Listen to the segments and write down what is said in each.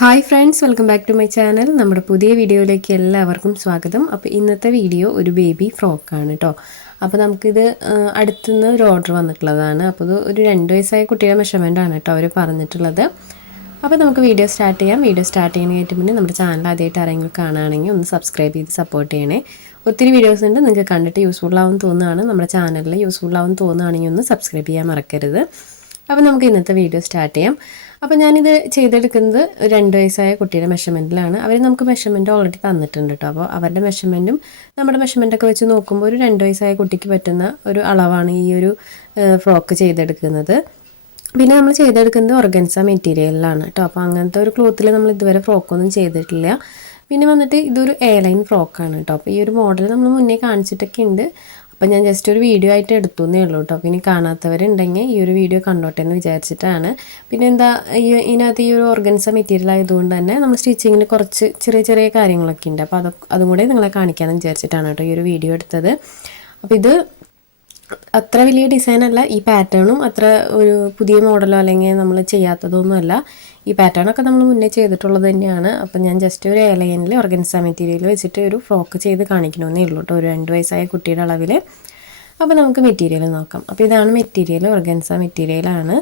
Hi friends, welcome back to my channel. നമ്മുടെ പുതിയ വീഡിയോയിലേക്ക് എല്ലാവർക്കും സ്വാഗതം. അപ്പോൾ ഇന്നത്തെ വീഡിയോ ഒരു ബേബി ഫ്രോക്കാണ് കേട്ടോ. അപ്പോൾ നമുക്കിത് അടുത്തുനിന്ന് ഒരു ഓർഡർ വന്നിട്ടുള്ളതാണ്. അപ്പോൾ ഇത് ഒരു 2 വയസ്സായ കുട്ടിയുടെ മെഷർമെൻ്റ് ആണ് കേട്ടോ അവർ പറഞ്ഞിട്ടുള്ളത്. അപ്പോൾ നമുക്ക് വീഡിയോ സ്റ്റാർട്ട് ചെയ്യാം. വീഡിയോ സ്റ്റാർട്ട് ചെയ്യുന്നതിന് മുന്നേ നമ്മുടെ ചാനൽ ആദ്യമായിട്ട് ആരെങ്കിലും കാണുകയാണെങ്കിൽ ഒന്ന് സബ്സ്ക്രൈബ് ചെയ്ത് സപ്പോർട്ട് ചെയ്യണേ. ഒത്തിരി വീഡിയോസ് ഉണ്ട്, നിങ്ങൾക്ക് കണ്ടിട്ട് യൂസ്ഫുൾ ആവും തോന്നുകയാണ്, നമ്മുടെ ചാനലിൽ യൂസ്ഫുൾ ആവും തോന്നുകയാണെങ്കിൽ ഒന്ന് സബ്സ്ക്രൈബ് ചെയ്യാൻ മറക്കരുത്. അപ്പോൾ നമുക്ക് ഇന്നത്തെ വീഡിയോ സ്റ്റാർട്ട് ചെയ്യാം. അപ്പോൾ ഞാനിത് ചെയ്തെടുക്കുന്നത് 2 വയസ്സായ കുട്ടിയുടെ മെഷർമെൻറ്റിലാണ്. അവർ നമുക്ക് മെഷർമെൻറ്റ് ഓൾറെഡി തന്നിട്ടുണ്ട് കേട്ടോ. അപ്പോൾ അവരുടെ മെഷർമെൻറ്റും നമ്മുടെ മെഷർമെൻറ്റൊക്കെ വെച്ച് നോക്കുമ്പോൾ ഒരു 2 വയസ്സായ കുട്ടിക്ക് പറ്റുന്ന ഒരു അളവാണ് ഈ ഒരു ഫ്രോക്ക് ചെയ്തെടുക്കുന്നത്. പിന്നെ നമ്മൾ ചെയ്തെടുക്കുന്നത് ഓർഗൻസ മെറ്റീരിയലിലാണ് കേട്ടോ. അപ്പോൾ അങ്ങനത്തെ ഒരു ക്ലോത്തിൽ നമ്മൾ ഇതുവരെ ഫ്രോക്കൊന്നും ചെയ്തിട്ടില്ല. പിന്നെ വന്നിട്ട് ഇതൊരു എയർലൈൻ ഫ്രോക്കാണ് കേട്ടോ. അപ്പോൾ ഈ ഒരു മോഡൽ നമ്മൾ മുന്നേ കാണിച്ചിട്ടൊക്കെ ഉണ്ട്. അപ്പോൾ ഞാൻ ജസ്റ്റ് ഒരു വീഡിയോ ആയിട്ട് എടുത്തു എന്നേ ഉള്ളൂ കേട്ടോ. പിന്നെ കാണാത്തവരുണ്ടെങ്കിൽ ഈ ഒരു വീഡിയോ കണ്ടോട്ടെ എന്ന് വിചാരിച്ചിട്ടാണ്. പിന്നെ ഇതിനകത്ത് ഈ ഒരു ഓർഗൻസ മെറ്റീരിയൽ ആയതുകൊണ്ട് തന്നെ നമ്മൾ സ്റ്റിച്ചിങ്ങിന് കുറച്ച് ചെറിയ ചെറിയ കാര്യങ്ങളൊക്കെ ഉണ്ട്. അപ്പോൾ അതും കൂടെ നിങ്ങളെ കാണിക്കാമെന്ന് വിചാരിച്ചിട്ടാണ് കേട്ടോ ഈ ഒരു വീഡിയോ എടുത്തത്. അപ്പോൾ ഇത് അത്ര വലിയ ഡിസൈനല്ല, ഈ പാറ്റേണും അത്ര ഒരു പുതിയ മോഡലോ അല്ലെങ്കിൽ നമ്മൾ ചെയ്യാത്തതൊന്നുമല്ല. ഈ പാറ്റേണൊക്കെ നമ്മൾ മുന്നേ ചെയ്തിട്ടുള്ളത് തന്നെയാണ്. അപ്പം ഞാൻ ജസ്റ്റ് ഒരു എയർലൈനിൽ ഓർഗൻസ മെറ്റീരിയൽ വെച്ചിട്ട് ഒരു ഫ്രോക്ക് ചെയ്ത് കാണിക്കണമെന്നേ ഉള്ളൂ കേട്ടോ, ഒരു 2 വയസ്സായ കുട്ടിയുടെ അളവിൽ. അപ്പോൾ നമുക്ക് മെറ്റീരിയൽ നോക്കാം. അപ്പോൾ ഇതാണ് മെറ്റീരിയൽ, ഓർഗൻസ മെറ്റീരിയലാണ്.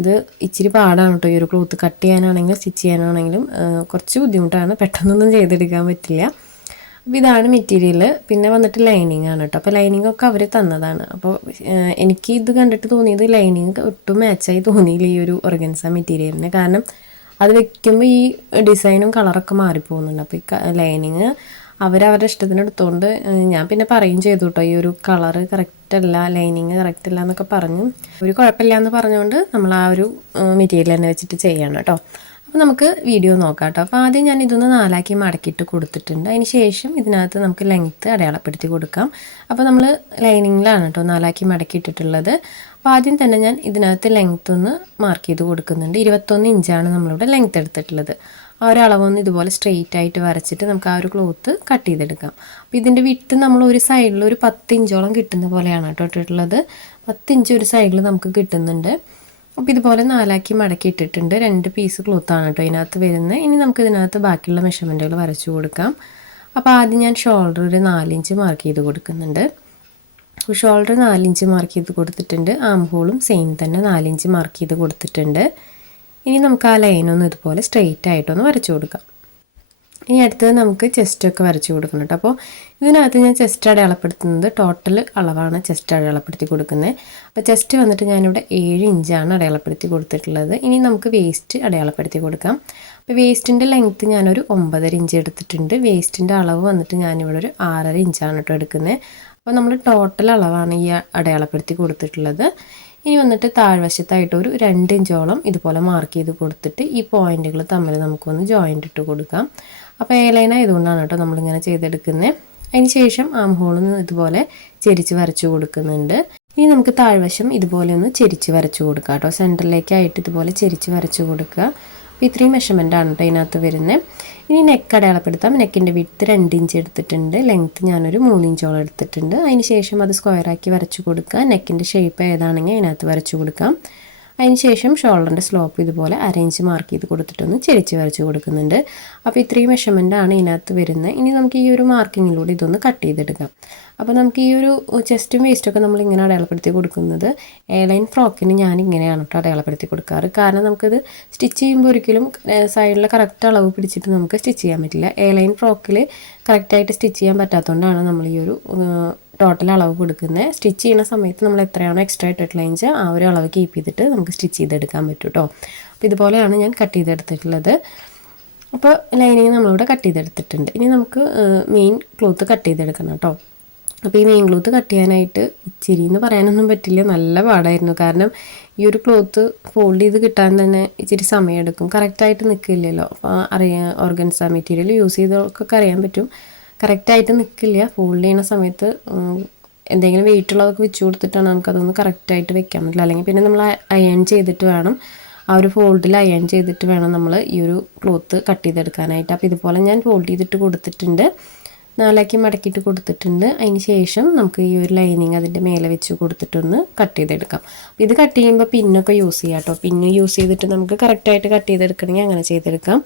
ഇത് ഇച്ചിരി പാടാണ് കേട്ടോ, ഈ ഒരു ക്ലോത്ത് കട്ട് ചെയ്യാനാണെങ്കിലും സ്റ്റിച്ച് ചെയ്യാനാണെങ്കിലും കുറച്ച് ബുദ്ധിമുട്ടാണ്, പെട്ടെന്നൊന്നും ചെയ്തെടുക്കാൻ പറ്റില്ല. അപ്പോൾ ഇതാണ് മെറ്റീരിയൽ. പിന്നെ വന്നിട്ട് ലൈനിങ് ആണ് കേട്ടോ. അപ്പോൾ ലൈനിങ് ഒക്കെ അവർ തന്നതാണ്. അപ്പോൾ എനിക്ക് ഇത് കണ്ടിട്ട് തോന്നിയത് ലൈനിങ് ഒട്ടും മാച്ചായി തോന്നിയില്ല ഈ ഒരു ഓർഗൻസ മെറ്റീരിയലിന്. കാരണം അത് വെക്കുമ്പോൾ ഈ ഡിസൈനും കളറൊക്കെ മാറിപ്പോകുന്നുണ്ട്. അപ്പോൾ ഈ ലൈനിങ് അവരവരുടെ ഇഷ്ടത്തിന് എടുത്തുകൊണ്ട് ഞാൻ പിന്നെ പറയും ചെയ്തു കേട്ടോ, ഈ ഒരു കളറ് കറക്റ്റ് അല്ല, ലൈനിങ് കറക്റ്റ് അല്ല എന്നൊക്കെ പറഞ്ഞു. ഒരു കുഴപ്പമില്ല എന്ന് പറഞ്ഞുകൊണ്ട് നമ്മൾ ആ ഒരു മെറ്റീരിയൽ തന്നെ വെച്ചിട്ട് ചെയ്യണം കേട്ടോ. അപ്പോൾ നമുക്ക് വീഡിയോ നോക്കാം കേട്ടോ. അപ്പോൾ ആദ്യം ഞാൻ ഇതൊന്ന് 4ആക്കി മടക്കിയിട്ട് കൊടുത്തിട്ടുണ്ട്. അതിന് ശേഷം ഇതിനകത്ത് നമുക്ക് ലെങ്ത്ത് അടയാളപ്പെടുത്തി കൊടുക്കാം. അപ്പോൾ നമ്മൾ ലൈനിങ്ങിലാണ് കേട്ടോ 4ആക്കി മടക്കിയിട്ടിട്ടുള്ളത്. അപ്പോൾ ആദ്യം തന്നെ ഞാൻ ഇതിനകത്ത് ലെങ്ത്ത് ഒന്ന് മാർക്ക് ചെയ്ത് കൊടുക്കുന്നുണ്ട്. 21 ഇഞ്ചാണ് നമ്മളിവിടെ ലെങ്ത്ത് എടുത്തിട്ടുള്ളത്. ആ ഒരു അളവൊന്ന് ഇതുപോലെ സ്ട്രെയിറ്റ് ആയിട്ട് വരച്ചിട്ട് നമുക്ക് ആ ഒരു ക്ലോത്ത് കട്ട് ചെയ്തെടുക്കാം. അപ്പോൾ ഇതിൻ്റെ വിട്ട് നമ്മൾ ഒരു സൈഡിൽ ഒരു 10 ഇഞ്ചോളം കിട്ടുന്ന പോലെയാണ് കേട്ടോ ഇട്ടിട്ടുള്ളത്. 10 ഇഞ്ച് ഒരു സൈഡിൽ നമുക്ക് കിട്ടുന്നുണ്ട്. അപ്പോൾ ഇതുപോലെ 4ആക്കി മടക്കി ഇട്ടിട്ടുണ്ട്. 2 പീസ് ക്ലോത്താണ് കേട്ടോ ഇതിനകത്ത് വരുന്നത്. ഇനി നമുക്ക് ഇതിനകത്ത് ബാക്കിയുള്ള മെഷർമെൻറ്റുകൾ വരച്ചു കൊടുക്കാം. അപ്പോൾ ആദ്യം ഞാൻ ഷോൾഡർ ഒരു 4 ഇഞ്ച് മാർക്ക് ചെയ്ത് കൊടുക്കുന്നുണ്ട്. ഷോൾഡർ 4 ഇഞ്ച് മാർക്ക് ചെയ്ത് കൊടുത്തിട്ടുണ്ട്. ആം ഹോളും സെയിം തന്നെ 4 ഇഞ്ച് മാർക്ക് ചെയ്ത് കൊടുത്തിട്ടുണ്ട്. ഇനി നമുക്ക് ആ ലൈനൊന്ന് ഇതുപോലെ സ്ട്രെയിറ്റ് ആയിട്ടൊന്ന് വരച്ചു കൊടുക്കാം. ഇനി അടുത്തത് നമുക്ക് ചെസ്റ്റൊക്കെ വരച്ച് കൊടുക്കണം കേട്ടോ. അപ്പോൾ ഇതിനകത്ത് ഞാൻ ചെസ്റ്റ് അടയാളപ്പെടുത്തുന്നത് ടോട്ടൽ അളവാണ് ചെസ്റ്റ് അടയാളപ്പെടുത്തി കൊടുക്കുന്നത്. അപ്പോൾ ചെസ്റ്റ് വന്നിട്ട് ഞാനിവിടെ 7 ഇഞ്ചാണ് അടയാളപ്പെടുത്തി കൊടുത്തിട്ടുള്ളത്. ഇനി നമുക്ക് വേസ്റ്റ് അടയാളപ്പെടുത്തി കൊടുക്കാം. അപ്പോൾ വേസ്റ്റിൻ്റെ ലെങ്ത്ത് ഞാനൊരു 9.5 ഇഞ്ച് എടുത്തിട്ടുണ്ട്. വേസ്റ്റിൻ്റെ അളവ് വന്നിട്ട് ഞാനിവിടെ ഒരു 6.5 ഇഞ്ചാണ് കേട്ടോ എടുക്കുന്നത്. അപ്പോൾ നമ്മൾ ടോട്ടൽ അളവാണ് ഈ അടയാളപ്പെടുത്തി കൊടുത്തിട്ടുള്ളത്. ഇനി വന്നിട്ട് താഴ്വശത്തായിട്ട് ഒരു 2 ഇഞ്ചോളം ഇതുപോലെ മാർക്ക് ചെയ്ത് കൊടുത്തിട്ട് ഈ പോയിൻറ്റുകൾ തമ്മിൽ നമുക്കൊന്ന് ജോയിൻ്റ് ഇട്ട് കൊടുക്കാം. അപ്പോൾ എയർലൈൻ ആയതുകൊണ്ടാണ് കേട്ടോ നമ്മളിങ്ങനെ ചെയ്തെടുക്കുന്നത്. അതിന് ശേഷം ആം ഹോളിൽ ഇതുപോലെ ചെരിച്ച് വരച്ചു കൊടുക്കുന്നുണ്ട്. ഇനി നമുക്ക് താഴ്വശം ഇതുപോലെ ഒന്ന് ചെരിച്ച് വരച്ചു കൊടുക്കാം കേട്ടോ. സെൻറ്ററിലേക്കായിട്ട് ഇതുപോലെ ചെരിച്ച് വരച്ചു കൊടുക്കുക. അപ്പോൾ ഇത്രയും മെഷർമെൻറ്റാണ് കേട്ടോ ഇതിനകത്ത് വരുന്നത്. ഇനി നെക്ക് അടയാളപ്പെടുത്താം. നെക്കിൻ്റെ വിഡ്ത്ത് 2 ഇഞ്ച് എടുത്തിട്ടുണ്ട്. ലെങ്ത്ത് ഞാനൊരു 3 ഇഞ്ചോളം എടുത്തിട്ടുണ്ട്. അതിന് ശേഷം അത് സ്ക്വയറാക്കി വരച്ചു കൊടുക്കുക. നെക്കിൻ്റെ ഷേപ്പ് ഏതാണെങ്കിൽ അതിനകത്ത് വരച്ചു കൊടുക്കാം. അതിന് ശേഷം ഷോൾഡറിൻ്റെ സ്ലോപ്പ് ഇതുപോലെ അരയിഞ്ച് മാർക്ക് ചെയ്ത് കൊടുത്തിട്ടൊന്ന് ചെരിച്ച് വരച്ച് കൊടുക്കുന്നുണ്ട്. അപ്പോൾ ഇത്രയും മെഷർമെൻറ്റാണ് ഇതിനകത്ത് വരുന്നത്. ഇനി നമുക്ക് ഈ ഒരു മാർക്കിങ്ങിലൂടെ ഇതൊന്ന് കട്ട് ചെയ്തെടുക്കാം. അപ്പോൾ നമുക്ക് ഈ ഒരു ചെസ്റ്റും വേസ്റ്റൊക്കെ നമ്മൾ ഇങ്ങനെ അടയാളപ്പെടുത്തി കൊടുക്കുന്നത് എയർലൈൻ ഫ്രോക്കിന് ഞാൻ ഇങ്ങനെയാണ് കേട്ടോ അടയാളപ്പെടുത്തി കൊടുക്കാറ്. കാരണം നമുക്കത് സ്റ്റിച്ച് ചെയ്യുമ്പോൾ ഒരിക്കലും സൈഡിൽ കറക്റ്റ് അളവ് പിടിച്ചിട്ട് നമുക്ക് സ്റ്റിച്ച് ചെയ്യാൻ പറ്റില്ല. എയർലൈൻ ഫ്രോക്കിൽ കറക്റ്റായിട്ട് സ്റ്റിച്ച് ചെയ്യാൻ പറ്റാത്തതുകൊണ്ടാണ് നമ്മൾ ഈ ഒരു ടോട്ടൽ അളവ് കൊടുക്കുന്നത്. സ്റ്റിച്ച് ചെയ്യുന്ന സമയത്ത് നമ്മൾ എത്രയാണോ എക്സ്ട്രാ ഇട്ടിട്ടുള്ളതെന്ന് വെച്ചാൽ ആ ഒരു അളവ് കീപ്പ് ചെയ്തിട്ട് നമുക്ക് സ്റ്റിച്ച് ചെയ്തെടുക്കാൻ പറ്റും കേട്ടോ. അപ്പോൾ ഇതുപോലെയാണ് ഞാൻ കട്ട് ചെയ്തെടുത്തിട്ടുള്ളത്. അപ്പോൾ ലൈനിങ് നമ്മളിവിടെ കട്ട് ചെയ്തെടുത്തിട്ടുണ്ട്. ഇനി നമുക്ക് മെയിൻ ക്ലോത്ത് കട്ട് ചെയ്തെടുക്കണം കേട്ടോ. അപ്പോൾ ഈ മെയിൻ ക്ലോത്ത് കട്ട് ചെയ്യാനായിട്ട് ഇച്ചിരി എന്ന് പറയാനൊന്നും പറ്റില്ല, നല്ല പാടായിരുന്നു. കാരണം ഈ ഒരു ക്ലോത്ത് ഫോൾഡ് ചെയ്ത് കിട്ടാൻ തന്നെ ഇച്ചിരി സമയമെടുക്കും, കറക്റ്റായിട്ട് നിൽക്കില്ലല്ലോ. അപ്പോൾ ഓർഗൻസ മെറ്റീരിയൽ യൂസ് ചെയ്തവർക്കൊക്കെ അറിയാൻ പറ്റും, കറക്റ്റായിട്ട് നിൽക്കില്ല. ഫോൾഡ് ചെയ്യുന്ന സമയത്ത് എന്തെങ്കിലും വെയിറ്റ് ഉള്ളതൊക്കെ വെച്ച് കൊടുത്തിട്ടാണ് നമുക്കതൊന്ന് കറക്റ്റായിട്ട് വെക്കാൻ പറ്റില്ല. അല്ലെങ്കിൽ പിന്നെ നമ്മൾ അയൺ ചെയ്തിട്ട് വേണം, ആ ഒരു ഫോൾഡിൽ അയൺ ചെയ്തിട്ട് വേണം നമ്മൾ ഈ ഒരു ക്ലോത്ത് കട്ട് ചെയ്തെടുക്കാനായിട്ട്. അപ്പോൾ ഇതുപോലെ ഞാൻ ഫോൾഡ് ചെയ്തിട്ട് കൊടുത്തിട്ടുണ്ട്. 4ആക്കി മടക്കിയിട്ട് കൊടുത്തിട്ടുണ്ട്. അതിന് ശേഷം നമുക്ക് ഈ ഒരു ലൈനിങ് അതിൻ്റെ മേലെ വെച്ച് കൊടുത്തിട്ടൊന്ന് കട്ട് ചെയ്തെടുക്കാം. ഇത് കട്ട് ചെയ്യുമ്പോൾ പിന്നൊക്കെ യൂസ് ചെയ്യാം കേട്ടോ. പിന്നെ യൂസ് ചെയ്തിട്ട് നമുക്ക് കറക്റ്റായിട്ട് കട്ട് ചെയ്തെടുക്കണമെങ്കിൽ അങ്ങനെ ചെയ്തെടുക്കാം.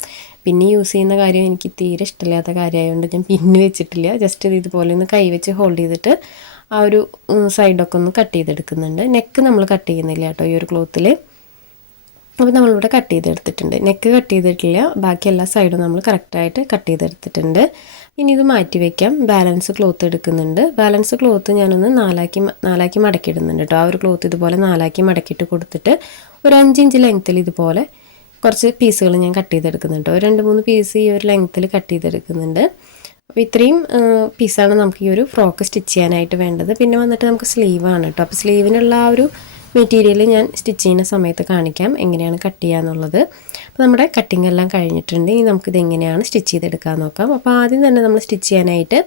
പിന്നെ യൂസ് ചെയ്യുന്ന കാര്യം എനിക്ക് തീരെ ഇഷ്ടമില്ലാത്ത കാര്യമായതുകൊണ്ട് ഞാൻ പിന്നെ വെച്ചിട്ടില്ല. ജസ്റ്റ് ഇതുപോലെ ഒന്ന് കൈ വെച്ച് ഹോൾഡ് ചെയ്തിട്ട് ആ ഒരു സൈഡൊക്കെ ഒന്ന് കട്ട് ചെയ്തെടുക്കുന്നുണ്ട്. നെക്ക് നമ്മൾ കട്ട് ചെയ്യുന്നില്ല കേട്ടോ ഈ ഒരു ക്ലോത്തിൽ. അപ്പോൾ നമ്മളിവിടെ കട്ട് ചെയ്തെടുത്തിട്ടുണ്ട്. നെക്ക് കട്ട് ചെയ്തിട്ടില്ല, ബാക്കി എല്ലാ സൈഡും നമ്മൾ കറക്റ്റായിട്ട് കട്ട് ചെയ്തെടുത്തിട്ടുണ്ട്. ഇനി ഇത് മാറ്റി വയ്ക്കാം. ബാലൻസ് ക്ലോത്ത് എടുക്കുന്നുണ്ട്. ബാലൻസ് ക്ലോത്ത് ഞാനൊന്ന് നാലാക്കി മടക്കിയിടുന്നുണ്ട് കേട്ടോ. ആ ഒരു ക്ലോത്ത് ഇതുപോലെ 4ആക്കി മടക്കിയിട്ട് കൊടുത്തിട്ട് ഒരു 5 ഇഞ്ച് ലെങ്ത്തിൽ ഇതുപോലെ കുറച്ച് പീസുകൾ ഞാൻ കട്ട് ചെയ്തെടുക്കുന്നുണ്ട്. ഒരു 2-3 പീസ് ഈ ഒരു ലെങ്ത്തിൽ കട്ട് ചെയ്തെടുക്കുന്നുണ്ട്. അപ്പോൾ ഇത്രയും പീസാണ് നമുക്ക് ഈ ഒരു ഫ്രോക്ക് സ്റ്റിച്ച് ചെയ്യാനായിട്ട് വേണ്ടത്. പിന്നെ വന്നിട്ട് നമുക്ക് സ്ലീവാണ് കേട്ടോ. അപ്പോൾ സ്ലീവിനുള്ള ആ ഒരു മെറ്റീരിയൽ ഞാൻ സ്റ്റിച്ച് ചെയ്യുന്ന സമയത്ത് കാണിക്കാം എങ്ങനെയാണ് കട്ട് ചെയ്യുക എന്നുള്ളത്. അപ്പോൾ നമ്മുടെ കട്ടിങ് എല്ലാം കഴിഞ്ഞിട്ടുണ്ട്. ഇനി നമുക്കിത് എങ്ങനെയാണ് സ്റ്റിച്ച് ചെയ്തെടുക്കാൻ നോക്കാം. അപ്പോൾ ആദ്യം തന്നെ നമ്മൾ സ്റ്റിച്ച് ചെയ്യാനായിട്ട്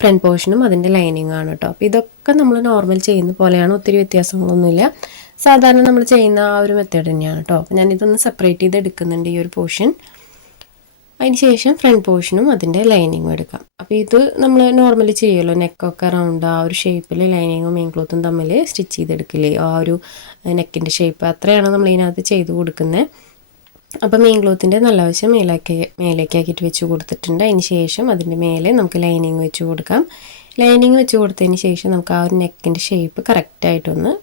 ഫ്രണ്ട് പോർഷനും അതിൻ്റെ ലൈനിങ്ങും ആണ് കേട്ടോ. അപ്പോൾ ഇതൊക്കെ നമ്മൾ നോർമൽ ചെയ്യുന്ന പോലെയാണ്, ഒത്തിരി വ്യത്യാസങ്ങളൊന്നുമില്ല. സാധാരണ നമ്മൾ ചെയ്യുന്ന ആ ഒരു മെത്തേഡ് തന്നെയാണ് കേട്ടോ. അപ്പോൾ ഞാനിതൊന്ന് സെപ്പറേറ്റ് ചെയ്ത് എടുക്കുന്നുണ്ട് ഈ ഒരു പോർഷൻ. അതിന് ശേഷം ഫ്രണ്ട് പോർഷനും അതിൻ്റെ ലൈനിങ്ങും എടുക്കാം. അപ്പോൾ ഇത് നമ്മൾ നോർമലി ചെയ്യുമല്ലോ, നെക്കൊക്കെ റൗണ്ട് ആ ഒരു ഷേപ്പിൽ ലൈനിങ്ങും മെയിൻ ക്ലോത്തും തമ്മിൽ സ്റ്റിച്ച് ചെയ്തെടുക്കില്ലേ, ആ ഒരു നെക്കിൻ്റെ ഷേപ്പ് അത്രയാണ് നമ്മൾ ഇതിനകത്ത് ചെയ്ത് കൊടുക്കുന്നത്. അപ്പോൾ മെയിൻ ക്ലോത്തിൻ്റെ നല്ല വശം മേലേക്കാക്കിയിട്ട് വെച്ച് കൊടുത്തിട്ടുണ്ട്. അതിന് ശേഷം അതിൻ്റെ മേലെ നമുക്ക് ലൈനിങ് വെച്ച് കൊടുക്കാം. ലൈനിങ് വെച്ച് കൊടുത്തതിന് ശേഷം നമുക്ക് ആ ഒരു നെക്കിൻ്റെ ഷേപ്പ് കറക്റ്റായിട്ടൊന്ന്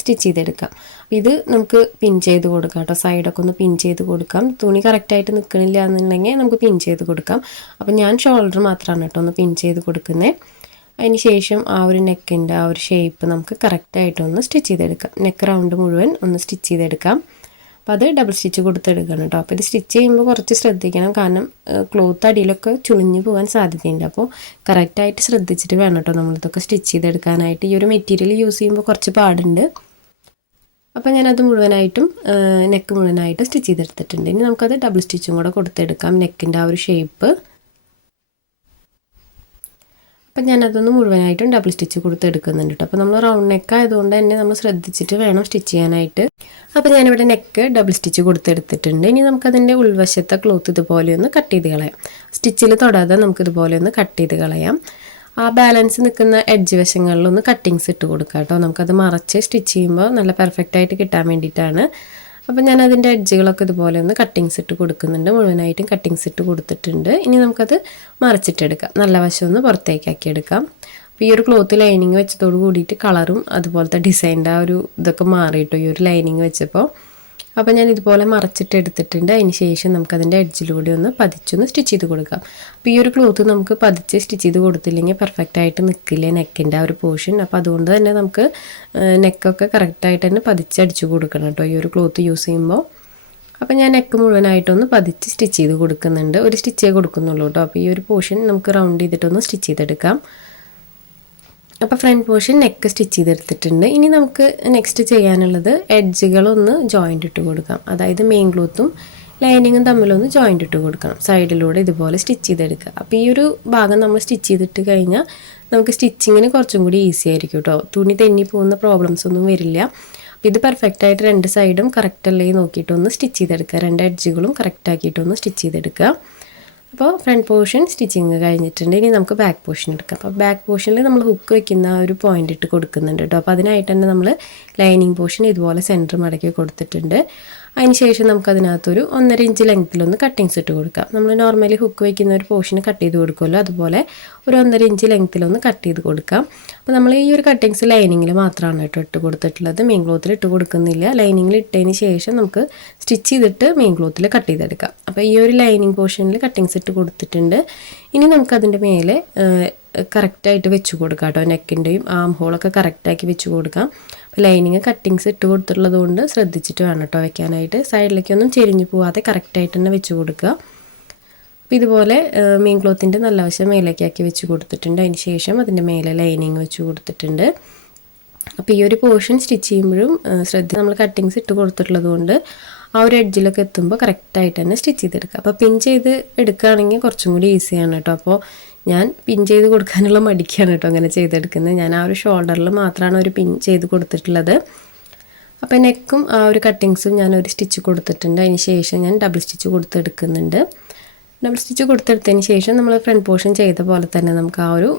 സ്റ്റിച്ച് ചെയ്തെടുക്കാം. ഇത് നമുക്ക് പിൻ ചെയ്ത് കൊടുക്കാം കേട്ടോ. സൈഡൊക്കെ ഒന്ന് പിൻ ചെയ്ത് കൊടുക്കാം. തുണി കറക്റ്റായിട്ട് നിൽക്കണില്ല എന്നുണ്ടെങ്കിൽ നമുക്ക് പിൻ ചെയ്ത് കൊടുക്കാം. അപ്പം ഞാൻ ഷോൾഡർ മാത്രമാണ് കേട്ടോ ഒന്ന് പിൻ ചെയ്ത് കൊടുക്കുന്നത്. അതിന് ശേഷം ആ ഒരു നെക്കിൻ്റെ ആ ഒരു ഷേപ്പ് നമുക്ക് കറക്റ്റായിട്ടൊന്ന് സ്റ്റിച്ച് ചെയ്തെടുക്കാം. നെക്ക് റൗണ്ട് മുഴുവൻ ഒന്ന് സ്റ്റിച്ച് ചെയ്തെടുക്കാം. അപ്പോൾ അത് ഡബിൾ സ്റ്റിച്ച് കൊടുത്തെടുക്കണം കേട്ടോ. അപ്പോൾ ഇത് സ്റ്റിച്ച് ചെയ്യുമ്പോൾ കുറച്ച് ശ്രദ്ധിക്കണം, കാരണം ക്ലോത്ത് അടിയിലൊക്കെ ചുളിഞ്ഞു പോകാൻ സാധ്യതയുണ്ട്. അപ്പോൾ കറക്റ്റായിട്ട് ശ്രദ്ധിച്ചിട്ട് വേണം കേട്ടോ നമ്മളിതൊക്കെ സ്റ്റിച്ച് ചെയ്തെടുക്കാനായിട്ട്. ഈ ഒരു മെറ്റീരിയൽ യൂസ് ചെയ്യുമ്പോൾ കുറച്ച് പാടുണ്ട്. അപ്പോൾ ഞാനത് മുഴുവനായിട്ടും നെക്ക് മുഴുവനായിട്ടും സ്റ്റിച്ച് ചെയ്തെടുത്തിട്ടുണ്ട്. ഇനി നമുക്കത് ഡബിൾ സ്റ്റിച്ചും കൂടെ കൊടുത്തെടുക്കാം, നെക്കിൻ്റെ ആ ഒരു ഷേപ്പ്. അപ്പം ഞാനതൊന്ന് മുഴുവനായിട്ടും ഡബിൾ സ്റ്റിച്ച് കൊടുത്തെടുക്കുന്നുണ്ട് കേട്ടോ. അപ്പോൾ നമ്മൾ റൗണ്ട് നെക്ക് ആയതുകൊണ്ട് തന്നെ നമ്മൾ ശ്രദ്ധിച്ചിട്ട് വേണം സ്റ്റിച്ച് ചെയ്യാനായിട്ട്. അപ്പോൾ ഞാനിവിടെ നെക്ക് ഡബിൾ സ്റ്റിച്ച് കൊടുത്തെടുത്തിട്ടുണ്ട്. ഇനി നമുക്കതിൻ്റെ ഉൾവശത്തെ ക്ലോത്ത് ഇതുപോലെ ഒന്ന് കട്ട് ചെയ്ത് കളയാം. സ്റ്റിച്ചിൽ തൊടാതെ നമുക്കിതുപോലെ ഒന്ന് കട്ട് ചെയ്ത് കളയാം. ആ ബാലൻസ് നിൽക്കുന്ന എഡ്ജ് വശങ്ങളിലൊന്ന് കട്ടിങ്സ് ഇട്ട് കൊടുക്കാം കേട്ടോ. നമുക്കത് മറച്ച് സ്റ്റിച്ച് ചെയ്യുമ്പോൾ നല്ല പെർഫെക്റ്റായിട്ട് കിട്ടാൻ വേണ്ടിയിട്ടാണ്. അപ്പോൾ ഞാൻ അതിൻ്റെ എഡ്ജുകളൊക്കെ ഇതുപോലെ ഒന്ന് കട്ടിങ്സ് ഇട്ട് കൊടുക്കുന്നുണ്ട്. മുഴുവനായിട്ടും കട്ടിങ്സ് ഇട്ട് കൊടുത്തിട്ടുണ്ട്. ഇനി നമുക്കത് മറച്ചിട്ടെടുക്കാം. നല്ല വശം ഒന്ന് പുറത്തേക്കാക്കി എടുക്കാം. അപ്പോൾ ഈ ഒരു ക്ലോത്ത് ലൈനിങ് വെച്ചതോട് കൂടിയിട്ട് കളറും അതുപോലത്തെ ഡിസൈൻ്റെ ആ ഒരു ഇതൊക്കെ മാറിയിട്ടോ ഈ ഒരു ലൈനിങ് വെച്ചപ്പോൾ. അപ്പോൾ ഞാൻ ഇതുപോലെ മറച്ചിട്ട് എടുത്തിട്ടുണ്ട്. അതിന് ശേഷം നമുക്കതിൻ്റെ എഡ്ജിലൂടെ ഒന്ന് പതിച്ചൊന്ന് സ്റ്റിച്ച് ചെയ്ത് കൊടുക്കാം. അപ്പോൾ ഈ ഒരു ക്ലോത്ത് നമുക്ക് പതിച്ച് സ്റ്റിച്ച് ചെയ്ത് കൊടുത്തില്ലെങ്കിൽ പെർഫെക്റ്റായിട്ട് നിൽക്കില്ല നെക്കിൻ്റെ ആ ഒരു പോർഷൻ. അപ്പോൾ അതുകൊണ്ട് തന്നെ നമുക്ക് നെക്കൊക്കെ കറക്റ്റായിട്ട് തന്നെ പതിച്ചടിച്ച് കൊടുക്കണം കേട്ടോ ഈ ഒരു ക്ലോത്ത് യൂസ് ചെയ്യുമ്പോൾ. അപ്പോൾ ഞാൻ നെക്ക് മുഴുവനായിട്ടൊന്ന് പതിച്ച് സ്റ്റിച്ച് ചെയ്ത് കൊടുക്കുന്നുണ്ട്. ഒരു സ്റ്റിച്ചേ കൊടുക്കുന്നുള്ളൂ കേട്ടോ. അപ്പോൾ ഈ ഒരു പോർഷൻ നമുക്ക് റൗണ്ട് ചെയ്തിട്ടൊന്ന് സ്റ്റിച്ച് ചെയ്തെടുക്കാം. അപ്പോൾ ഫ്രണ്ട് പോർഷൻ നെക്ക് സ്റ്റിച്ച് ചെയ്തെടുത്തിട്ടുണ്ട്. ഇനി നമുക്ക് നെക്സ്റ്റ് ചെയ്യാനുള്ളത് എഡ്ജുകളൊന്ന് ജോയിൻ്റ് ഇട്ട് കൊടുക്കാം. അതായത് മെയിൻ ക്ലോത്തും ലൈനിങ്ങും തമ്മിലൊന്ന് ജോയിൻ്റ് ഇട്ട് കൊടുക്കണം. സൈഡിലൂടെ ഇതുപോലെ സ്റ്റിച്ച് ചെയ്തെടുക്കുക. അപ്പോൾ ഈ ഒരു ഭാഗം നമ്മൾ സ്റ്റിച്ച് ചെയ്തിട്ട് കഴിഞ്ഞാൽ നമുക്ക് സ്റ്റിച്ചിങ്ങിന് കുറച്ചും കൂടി ഈസി ആയിരിക്കും കേട്ടോ. തുണി തെന്നി പോകുന്ന പ്രോബ്ലംസ് ഒന്നും വരില്ല. അപ്പോൾ ഇത് പെർഫെക്റ്റായിട്ട് രണ്ട് സൈഡും കറക്റ്റ് അല്ലേ നോക്കിയിട്ടൊന്ന് സ്റ്റിച്ച് ചെയ്തെടുക്കുക. രണ്ട് എഡ്ജുകളും കറക്റ്റാക്കിയിട്ടൊന്ന് സ്റ്റിച്ച് ചെയ്തെടുക്കുക. അപ്പോൾ ഫ്രണ്ട് പോർഷൻ സ്റ്റിച്ചിങ് കഴിഞ്ഞിട്ടുണ്ട്. ഇനി നമുക്ക് ബാക്ക് പോർഷൻ എടുക്കാം. അപ്പോൾ ബാക്ക് പോർഷനിൽ നമ്മൾ ഹുക്ക് വെക്കുന്ന ഒരു പോയിൻ്റ് ഇട്ട് കൊടുക്കുന്നുണ്ട് കേട്ടോ. അപ്പോൾ അതിനായിട്ട് തന്നെ നമ്മൾ ലൈനിങ് പോർഷൻ ഇതുപോലെ സെൻറ്റർ മടക്കി കൊടുത്തിട്ടുണ്ട്. അതിന് ശേഷം നമുക്കതിനകത്തൊരു 1.5 ഇഞ്ച് ലെങ്ത്തിലൊന്ന് കട്ടിങ്സ് ഇട്ട് കൊടുക്കാം. നമ്മൾ നോർമലി ഹുക്ക് വയ്ക്കുന്ന ഒരു പോർഷൻ കട്ട് ചെയ്ത് കൊടുക്കുമല്ലോ, അതുപോലെ ഒരു 1.5 ഇഞ്ച് ലെങ്ത്തിലൊന്ന് കട്ട് ചെയ്ത് കൊടുക്കാം. അപ്പോൾ നമ്മൾ ഈ ഒരു കട്ടിങ്സ് ലൈനിങ്ങിൽ മാത്രമാണ് കേട്ടോ ഇട്ട് കൊടുത്തിട്ടുള്ളത്, മെയിൻ ക്ലോത്തിൽ ഇട്ട് കൊടുക്കുന്നില്ല. ലൈനിങ്ങിൽ ഇട്ടതിന് ശേഷം നമുക്ക് സ്റ്റിച്ച് ചെയ്തിട്ട് മെയിൻ ക്ലോത്തിൽ കട്ട് ചെയ്തെടുക്കാം. അപ്പോൾ ഈ ഒരു ലൈനിങ് പോർഷനിൽ കട്ടിങ്സ് ഇട്ട് കൊടുത്തിട്ടുണ്ട്. ഇനി നമുക്കതിൻ്റെ മേലെ കറക്റ്റായിട്ട് വെച്ച് കൊടുക്കാം കേട്ടോ. നെക്കിൻ്റെയും ആം ഹോളൊക്കെ കറക്റ്റാക്കി വെച്ച് കൊടുക്കാം. അപ്പോൾ ലൈനിങ് കട്ടിങ്സ് ഇട്ട് കൊടുത്തിട്ടുള്ളത് കൊണ്ട് ശ്രദ്ധിച്ചിട്ട് വേണം കേട്ടോ വെക്കാനായിട്ട്. സൈഡിലേക്കൊന്നും ചെരിഞ്ഞ് പോവാതെ കറക്റ്റായിട്ട് തന്നെ വെച്ച് കൊടുക്കുക. അപ്പോൾ ഇതുപോലെ മെയിൻ ക്ലോത്തിൻ്റെ നല്ല വശം മേലേക്കാക്കി വെച്ച് കൊടുത്തിട്ടുണ്ട്. അതിന് ശേഷം അതിൻ്റെ മേലെ ലൈനിങ് വെച്ച് കൊടുത്തിട്ടുണ്ട്. അപ്പോൾ ഈ ഒരു പോർഷൻ സ്റ്റിച്ച് ചെയ്യുമ്പോഴും നമ്മൾ കട്ടിങ്സ് ഇട്ട് കൊടുത്തിട്ടുള്ളത് കൊണ്ട് ആ ഒരു എഡ്ജിലൊക്കെ എത്തുമ്പോൾ കറക്റ്റായിട്ട് തന്നെ സ്റ്റിച്ച് ചെയ്തെടുക്കുക. അപ്പോൾ പിൻ ചെയ്ത് എടുക്കുകയാണെങ്കിൽ കുറച്ചും കൂടി ഈസിയാണ് കേട്ടോ. അപ്പോൾ ഞാൻ പിൻ ചെയ്ത് കൊടുക്കാനുള്ള മടിക്കാണ് കേട്ടോ അങ്ങനെ ചെയ്തെടുക്കുന്നത്. ഞാൻ ആ ഒരു ഷോൾഡറിൽ മാത്രമാണ് ഒരു പിൻ ചെയ്ത് കൊടുത്തിട്ടുള്ളത്. അപ്പോൾ നെക്കും ആ ഒരു കട്ടിങ്സും ഞാൻ ഒരു സ്റ്റിച്ച് കൊടുത്തിട്ടുണ്ട്. അതിന് ശേഷം ഞാൻ ഡബിൾ സ്റ്റിച്ച് കൊടുത്തെടുക്കുന്നുണ്ട്. ഡബിൾ സ്റ്റിച്ച് കൊടുത്തെടുത്തതിന് ശേഷം നമ്മൾ ഫ്രണ്ട് പോർഷൻ ചെയ്ത പോലെ തന്നെ നമുക്ക് ആ ഒരു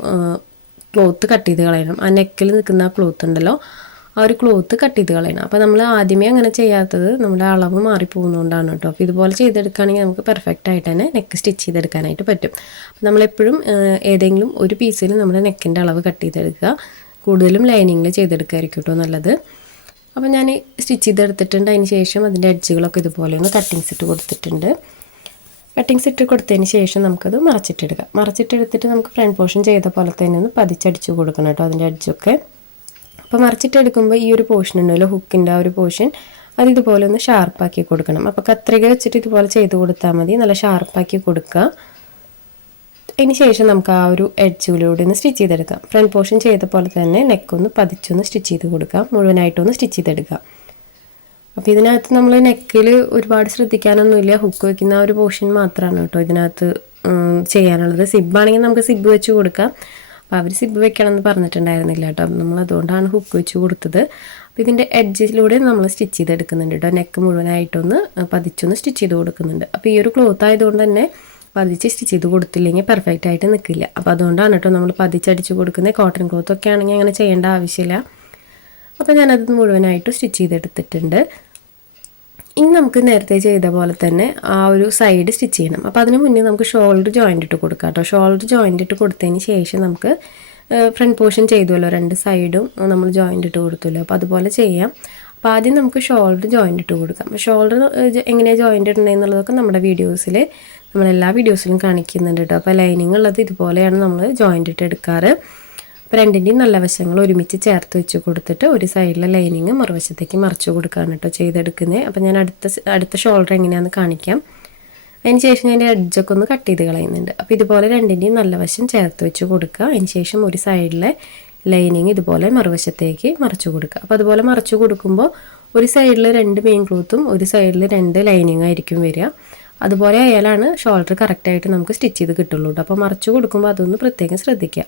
ക്ലോത്ത് കട്ട് ചെയ്ത് കളയണം. ആ നെക്കിൽ നിൽക്കുന്ന ആ ക്ലോത്ത് ഉണ്ടല്ലോ, ആ ഒരു ക്ലോത്ത് കട്ട് ചെയ്ത് കളയണം. അപ്പോൾ നമ്മൾ ആദ്യമേ അങ്ങനെ ചെയ്യാത്തത് നമ്മുടെ അളവ് മാറിപ്പോകുന്നതുകൊണ്ടാണ് കേട്ടോ. അപ്പോൾ ഇതുപോലെ ചെയ്തെടുക്കുകയാണെങ്കിൽ നമുക്ക് പെർഫെക്റ്റ് ആയിട്ട് തന്നെ നെക്ക് സ്റ്റിച്ച് ചെയ്തെടുക്കാനായിട്ട് പറ്റും. അപ്പോൾ നമ്മളെപ്പോഴും ഏതെങ്കിലും ഒരു പീസിൽ നമ്മുടെ നെക്കിൻ്റെ അളവ് കട്ട് ചെയ്തെടുക്കുക. കൂടുതലും ലൈനിങ്ങിൽ ചെയ്തെടുക്കുകയായിരിക്കും കേട്ടോ നല്ലത്. അപ്പോൾ ഞാൻ സ്റ്റിച്ച് ചെയ്തെടുത്തിട്ടുണ്ട്. അതിന് ശേഷം അതിൻ്റെ എഡ്ജുകളൊക്കെ ഇതുപോലെ ഒന്ന് കട്ടിങ്സ് ഇട്ട് കൊടുത്തിട്ടുണ്ട്. കട്ടിങ്സ് ഇട്ട് കൊടുത്തതിന് ശേഷം നമുക്കത് മറച്ചിട്ടെടുക്കാം. മറച്ചിട്ടെടുത്തിട്ട് നമുക്ക് ഫ്രണ്ട് പോർഷൻ ചെയ്ത പോലെ തന്നെ ഒന്ന് പതിച്ചടിച്ച് കൊടുക്കണം കേട്ടോ അതിൻ്റെ എഡ്ജൊക്കെ. അപ്പോൾ മറിച്ചിട്ടെടുക്കുമ്പോൾ ഈ ഒരു പോർഷൻ ഉണ്ടല്ലോ, ഹുക്കിൻ്റെ ആ ഒരു പോർഷൻ, അത് ഇതുപോലെ ഒന്ന് ഷാർപ്പാക്കി കൊടുക്കണം. അപ്പോൾ കത്രിക വെച്ചിട്ട് ഇതുപോലെ ചെയ്ത് കൊടുത്താൽ മതി, നല്ല ഷാർപ്പാക്കി കൊടുക്കുക. അതിന് ശേഷം നമുക്ക് ആ ഒരു എഡ്ജിലൂടെ ഒന്ന് സ്റ്റിച്ച് ചെയ്തെടുക്കാം. ഫ്രണ്ട് പോർഷൻ ചെയ്ത പോലെ തന്നെ നെക്കൊന്ന് പതിച്ചൊന്ന് സ്റ്റിച്ച് ചെയ്ത് കൊടുക്കാം, മുഴുവനായിട്ടൊന്ന് സ്റ്റിച്ച് ചെയ്തെടുക്കാം. അപ്പോൾ ഇതിനകത്ത് നമ്മൾ നെക്കിൽ ഒരുപാട് ശ്രദ്ധിക്കാനൊന്നുമില്ല, ഹുക്ക് വയ്ക്കുന്ന ആ ഒരു പോർഷൻ മാത്രമാണ് കേട്ടോ ഇതിനകത്ത് ചെയ്യാനുള്ളത്. സിബ്ബാണെങ്കിൽ നമുക്ക് സിബ്ബ് വെച്ച് കൊടുക്കാം. അപ്പോൾ അവർ സിബ്ബ് വെക്കണം എന്ന് പറഞ്ഞിട്ടുണ്ടായിരുന്നില്ല കേട്ടോ, അപ്പം നമ്മൾ അതുകൊണ്ടാണ് ഹുക്ക് വെച്ച് കൊടുത്തത്. അപ്പോൾ ഇതിൻ്റെ എഡ്ജിലൂടെ നമ്മൾ സ്റ്റിച്ച് ചെയ്തെടുക്കുന്നുണ്ട് കേട്ടോ. നെക്ക് മുഴുവനായിട്ടൊന്ന് പതിച്ചൊന്ന് സ്റ്റിച്ച് ചെയ്ത് കൊടുക്കുന്നുണ്ട്. അപ്പോൾ ഈ ഒരു ക്ലോത്ത് ആയതുകൊണ്ട് തന്നെ പതിച്ച് സ്റ്റിച്ച് ചെയ്ത് കൊടുത്തില്ലെങ്കിൽ പെർഫെക്റ്റ് ആയിട്ട് നിൽക്കില്ല. അപ്പോൾ അതുകൊണ്ടാണ് കേട്ടോ നമ്മൾ പതിച്ചടിച്ച് കൊടുക്കുന്നത്. കോട്ടൺ ക്ലോത്തൊക്കെ ആണെങ്കിൽ അങ്ങനെ ചെയ്യേണ്ട ആവശ്യമില്ല. അപ്പോൾ ഞാനത് മുഴുവനായിട്ട് സ്റ്റിച്ച് ചെയ്തെടുത്തിട്ടുണ്ട്. ഇനി നമുക്ക് നേരത്തെ ചെയ്ത പോലെ തന്നെ ആ ഒരു സൈഡ് സ്റ്റിച്ച് ചെയ്യണം. അപ്പോൾ അതിന് മുന്നേ നമുക്ക് ഷോൾഡർ ജോയിൻ്റ് ഇട്ട് കൊടുക്കാം കേട്ടോ. ഷോൾഡർ ജോയിൻ്റ് ഇട്ട് കൊടുത്തതിന് ശേഷം നമുക്ക് ഫ്രണ്ട് പോർഷൻ ചെയ്തുവല്ലോ, രണ്ട് സൈഡും നമ്മൾ ജോയിൻ്റ് ഇട്ട് കൊടുത്തല്ലോ, അപ്പോൾ അതുപോലെ ചെയ്യാം. അപ്പോൾ ആദ്യം നമുക്ക് ഷോൾഡർ ജോയിൻ്റ് ഇട്ട് കൊടുക്കാം. ഷോൾഡർ എങ്ങനെയാണ് ജോയിൻ്റ് ഇടണമെന്നുള്ളതൊക്കെ നമ്മുടെ വീഡിയോസിൽ, നമ്മളെല്ലാ വീഡിയോസിലും കാണിക്കുന്നുണ്ട് കേട്ടോ. അപ്പോൾ ലൈനിങ് ഉള്ളത് ഇതുപോലെയാണ് നമ്മൾ ജോയിൻ്റ് ഇട്ട് എടുക്കാറ്. അപ്പോൾ രണ്ടിൻ്റെയും നല്ല വശങ്ങൾ ഒരുമിച്ച് ചേർത്ത് വെച്ച് കൊടുത്തിട്ട് ഒരു സൈഡിലെ ലൈനിങ് മറുവശത്തേക്ക് മറിച്ച് കൊടുക്കുകയാണ് കേട്ടോ ചെയ്തെടുക്കുന്നത്. അപ്പോൾ ഞാൻ അടുത്ത ഷോൾഡർ എങ്ങനെയാണെന്ന് കാണിക്കാം. അതിന് ശേഷം ഞാൻ എഡ്ജൊക്കെ ഒന്ന് കട്ട് ചെയ്ത് കളയുന്നുണ്ട്. അപ്പോൾ ഇതുപോലെ രണ്ടിൻ്റെയും നല്ല വശം ചേർത്ത് വെച്ച് കൊടുക്കുക. അതിന് ശേഷം ഒരു സൈഡിലെ ലൈനിങ് ഇതുപോലെ മറുവശത്തേക്ക് മറിച്ച് കൊടുക്കുക. അപ്പോൾ അതുപോലെ മറിച്ച് കൊടുക്കുമ്പോൾ ഒരു സൈഡിൽ 2 മെയിൻ ക്ലോത്തും ഒരു സൈഡിൽ 2 ലൈനിങ് ആയിരിക്കും വരിക. അതുപോലെ ആയാലാണ് ഷോൾഡർ കറക്റ്റായിട്ട് നമുക്ക് സ്റ്റിച്ച് ചെയ്ത് കിട്ടുള്ളൂ കേട്ടോ. അപ്പോൾ മറിച്ച് കൊടുക്കുമ്പോൾ അതൊന്ന് പ്രത്യേകം ശ്രദ്ധിക്കുക.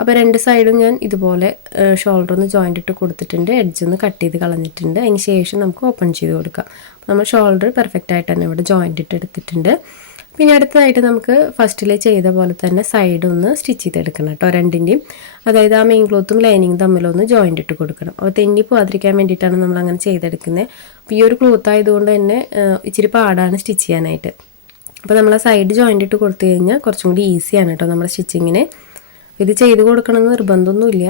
അപ്പോൾ 2 സൈഡും ഞാൻ ഇതുപോലെ ഷോൾഡർ ഒന്ന് ജോയിൻ്റ് ഇട്ട് കൊടുത്തിട്ടുണ്ട്, എഡ്ജ് ഒന്ന് കട്ട് ചെയ്ത് കളഞ്ഞിട്ടുണ്ട്. അതിന് ശേഷം നമുക്ക് ഓപ്പൺ ചെയ്ത് കൊടുക്കാം. നമ്മൾ ഷോൾഡർ പെർഫെക്റ്റ് ആയിട്ട് തന്നെ ഇവിടെ ജോയിൻ്റ് ഇട്ട് എടുത്തിട്ടുണ്ട്. പിന്നെ അടുത്തതായിട്ട് നമുക്ക് ഫസ്റ്റിലെ ചെയ്ത പോലെ തന്നെ സൈഡ് ഒന്ന് സ്റ്റിച്ച് ചെയ്തെടുക്കണം കേട്ടോ രണ്ടിൻ്റെയും. അതായത് ആ മെയിൻ ക്ലോത്തും ലൈനിങ് തമ്മിലൊന്ന് ജോയിൻ്റ് ഇട്ട് കൊടുക്കണം. അപ്പോൾ തെന്നി പോകാതിരിക്കാൻ വേണ്ടിയിട്ടാണ് നമ്മൾ അങ്ങനെ ചെയ്തെടുക്കുന്നത്. അപ്പോൾ ഈ ഒരു ക്ലോത്ത് ആയതുകൊണ്ട് തന്നെ ഇച്ചിരി പാടാണ് സ്റ്റിച്ച് ചെയ്യാനായിട്ട്. അപ്പോൾ നമ്മൾ ആ സൈഡ് ജോയിൻ്റ് ഇട്ട് കൊടുത്തു കഴിഞ്ഞാൽ കുറച്ചും കൂടി ഈസിയാണ് കേട്ടോ നമ്മുടെ സ്റ്റിച്ചിങ്ങിന്. ഇത് ചെയ്ത് കൊടുക്കണമെന്ന് നിർബന്ധമൊന്നുമില്ല.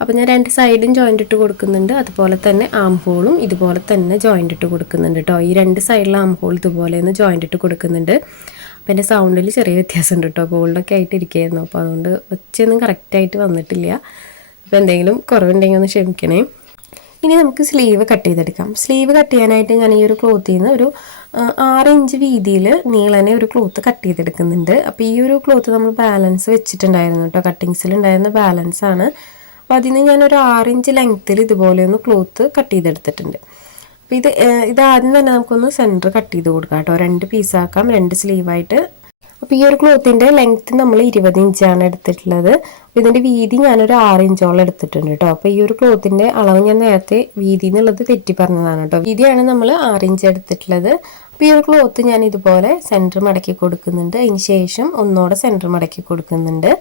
അപ്പോൾ ഞാൻ 2 സൈഡും ജോയിൻ്റ് ഇട്ട് കൊടുക്കുന്നുണ്ട്. അതുപോലെ തന്നെ ആം ഹോളും ഇതുപോലെ തന്നെ ജോയിൻ്റ് ഇട്ട് കൊടുക്കുന്നുണ്ട് കേട്ടോ. ഈ 2 സൈഡിലെ ആം ഹോൾ ഇതുപോലെ ഒന്ന് ജോയിൻ്റ് ഇട്ട് കൊടുക്കുന്നുണ്ട്. അപ്പോൾ എൻ്റെ സൗണ്ടിൽ ചെറിയ വ്യത്യാസമുണ്ട് കേട്ടോ, കോൾഡൊക്കെ ആയിട്ട് ഇരിക്കുകയായിരുന്നു. അപ്പോൾ അതുകൊണ്ട് ഒച്ചയൊന്നും കറക്റ്റായിട്ട് വന്നിട്ടില്ല. അപ്പോൾ എന്തെങ്കിലും കുറവുണ്ടെങ്കിൽ ഒന്ന് ക്ഷമിക്കണേ. ഇനി നമുക്ക് സ്ലീവ് കട്ട് ചെയ്തെടുക്കാം. സ്ലീവ് കട്ട് ചെയ്യാനായിട്ട് ഞാൻ ഈ ഒരു ക്ലോത്തിൽ നിന്ന് ഒരു 6 ഇഞ്ച് വീതിയിൽ നീളനെ ഒരു ക്ലോത്ത് കട്ട് ചെയ്തെടുക്കുന്നുണ്ട്. അപ്പോൾ ഈ ഒരു ക്ലോത്ത് നമ്മൾ ബാലൻസ് വെച്ചിട്ടുണ്ടായിരുന്നു കേട്ടോ, കട്ടിങ്സിലുണ്ടായിരുന്ന ബാലൻസ് ആണ്. അപ്പോൾ അതിൽ നിന്ന് ഞാനൊരു 6 ഇഞ്ച് ലെങ്ത്തിൽ ഇതുപോലെ ഒന്ന് ക്ലോത്ത് കട്ട് ചെയ്തെടുത്തിട്ടുണ്ട്. അപ്പോൾ ഇത് ആദ്യം തന്നെ നമുക്കൊന്ന് സെൻറ്റർ കട്ട് ചെയ്ത് കൊടുക്കാം കേട്ടോ. 2 പീസാക്കാം, 2 സ്ലീവായിട്ട്. അപ്പോൾ ഈ ഒരു ക്ലോത്തിൻ്റെ ലെങ്ത്ത് നമ്മൾ 20 ഇഞ്ചാണ് എടുത്തിട്ടുള്ളത്. അപ്പോൾ ഇതിൻ്റെ വീതി ഞാനൊരു 6 ഇഞ്ചോളം എടുത്തിട്ടുണ്ട് കേട്ടോ. അപ്പോൾ ഈ ഒരു ക്ലോത്തിൻ്റെ അളവ് ഞാൻ നേരത്തെ വീതി എന്നുള്ളത് തെറ്റി പറഞ്ഞതാണ് കേട്ടോ. വീതിയാണ് നമ്മൾ 6 ഇഞ്ച് എടുത്തിട്ടുള്ളത്. അപ്പോൾ ഈ ഒരു ക്ലോത്ത് ഞാൻ ഇതുപോലെ സെൻറ്റർ മടക്കി കൊടുക്കുന്നുണ്ട്. അതിന് ശേഷം ഒന്നോടെ സെൻറ്റർ മടക്കി കൊടുക്കുന്നുണ്ട്.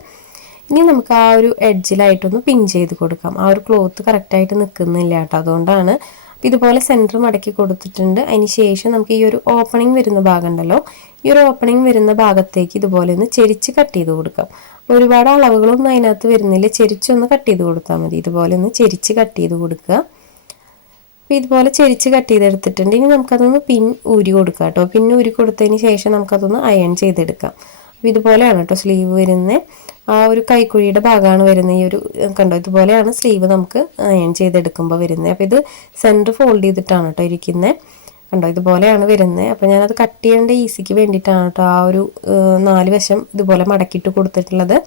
ഇനി നമുക്ക് ആ ഒരു എഡ്ജിലായിട്ടൊന്ന് പിൻ ചെയ്ത് കൊടുക്കാം. ആ ഒരു ക്ലോത്ത് കറക്റ്റായിട്ട് നിൽക്കുന്നില്ല കേട്ടോ, അതുകൊണ്ടാണ്. ഇതുപോലെ സെൻറ്റർ മടക്കി കൊടുത്തിട്ടുണ്ട്. അതിന് ശേഷം നമുക്ക് ഈ ഒരു ഓപ്പണിംഗ് വരുന്ന ഭാഗം ഉണ്ടല്ലോ, ഈ ഒരു ഓപ്പണിംഗ് വരുന്ന ഭാഗത്തേക്ക് ഇതുപോലെ ഒന്ന് ചെരിച്ച് കട്ട് ചെയ്ത് കൊടുക്കാം. ഒരുപാട് അളവുകളൊന്നും അതിനകത്ത് വരുന്നില്ല, ചെരിച്ചൊന്ന് കട്ട് ചെയ്ത് കൊടുത്താൽ മതി. ഇതുപോലെ ഒന്ന് ചെരിച്ച് കട്ട് ചെയ്ത് കൊടുക്കുക. അപ്പോൾ ഇതുപോലെ ചെരിച്ച് കട്ട് ചെയ്തെടുത്തിട്ടുണ്ട്. ഇനി നമുക്കതൊന്ന് പിൻ ഊരി കൊടുക്കാം കേട്ടോ. പിൻ ഊരി കൊടുത്തതിന് ശേഷം നമുക്കതൊന്ന് അയൺ ചെയ്തെടുക്കാം. അപ്പോൾ ഇതുപോലെയാണ് കേട്ടോ സ്ലീവ് വരുന്നത്. ആ ഒരു കൈക്കുഴിയുടെ ഭാഗമാണ് വരുന്നത്. ഈ ഒരു കണ്ടോ, ഇതുപോലെയാണ് സ്ലീവ് നമുക്ക് അയൺ ചെയ്തെടുക്കുമ്പോൾ വരുന്നത്. അപ്പോൾ ഇത് സെൻറ്റർ ഫോൾഡ് ചെയ്തിട്ടാണ് കേട്ടോ ഇരിക്കുന്നത്. കണ്ടോ, ഇതുപോലെയാണ് വരുന്നത്. അപ്പോൾ ഞാനത് കട്ട് ചെയ്യേണ്ട ഈസിക്ക് വേണ്ടിയിട്ടാണ് കേട്ടോ ആ ഒരു 4 വശം ഇതുപോലെ മടക്കിയിട്ട് കൊടുത്തിട്ടുള്ളത്.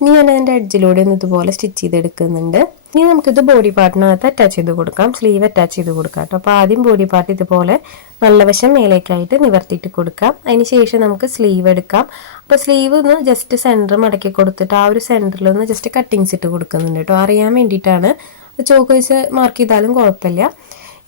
ഇനി ഞാൻ അതിൻ്റെ എഡ്ജിലൂടെ ഒന്ന് ഇതുപോലെ സ്റ്റിച്ച് ചെയ്തെടുക്കുന്നുണ്ട്. ഇനി നമുക്കിത് ബോഡി പാർട്ടിനകത്ത് അറ്റാച്ച് ചെയ്ത് കൊടുക്കാം, സ്ലീവ് അറ്റാച്ച് ചെയ്ത് കൊടുക്കാം കേട്ടോ. അപ്പോൾ ആദ്യം ബോഡി പാർട്ട് ഇതുപോലെ നല്ല വശം മേലേക്കായിട്ട് നിവർത്തിയിട്ട് കൊടുക്കാം. അതിന് ശേഷം നമുക്ക് സ്ലീവ് എടുക്കാം. അപ്പോൾ സ്ലീവ് ഒന്ന് ജസ്റ്റ് സെൻറ്റർ മടക്കി കൊടുത്തിട്ട് ആ ഒരു സെൻറ്ററിൽ ഒന്ന് ജസ്റ്റ് കട്ടിങ്സ് ഇട്ട് കൊടുക്കുന്നുണ്ട് കേട്ടോ, അറിയാൻ വേണ്ടിയിട്ടാണ്. ചോക്ക് വെച്ച് മാർക്ക് ചെയ്താലും കുഴപ്പമില്ല.